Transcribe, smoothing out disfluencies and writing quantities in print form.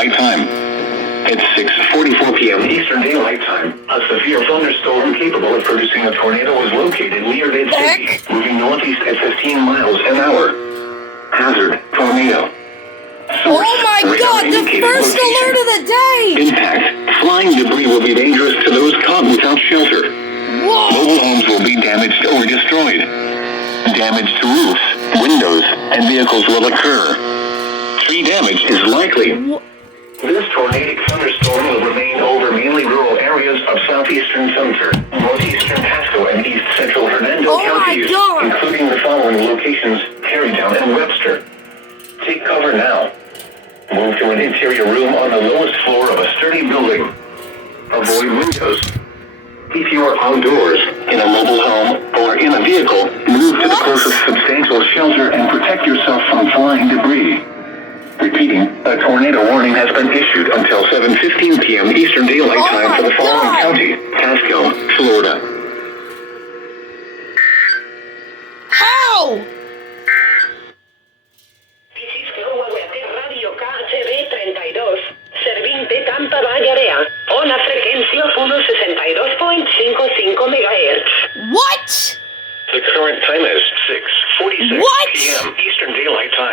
Daylight Time. At 6:44 p.m. Eastern Daylight Time, a severe thunderstorm capable of producing a tornado was located near Dade City, moving northeast at 15 miles an hour. Hazard, tornado. Source, oh my God, the first location. alert of the day! Impact. Flying debris will be dangerous to those caught without shelter. Whoa! Mobile homes will be damaged or destroyed. Damage to roofs, windows, and vehicles will occur. Tree damage is likely. This tornadic thunderstorm will remain over mainly rural areas of southeastern Sumter, northeastern Pasco, and east central Hernando counties, including the following locations: Tarrytown and Webster. Take cover now. Move to an interior room on the lowest floor of a sturdy building. Avoid windows. If you are outdoors, in a mobile home, or in a vehicle, move to the closest substantial shelter and protect yourself from flying debris. Repeating, a tornado warning has been issued until 7:15 p.m. Eastern Daylight Time for the following county: Pasco, Florida. How? Radio KHB 32, Serviente Tampa Bay Area, una frecuencia 162.55 MHz. What? The current time is 6:46 What? p.m. Eastern Daylight Time.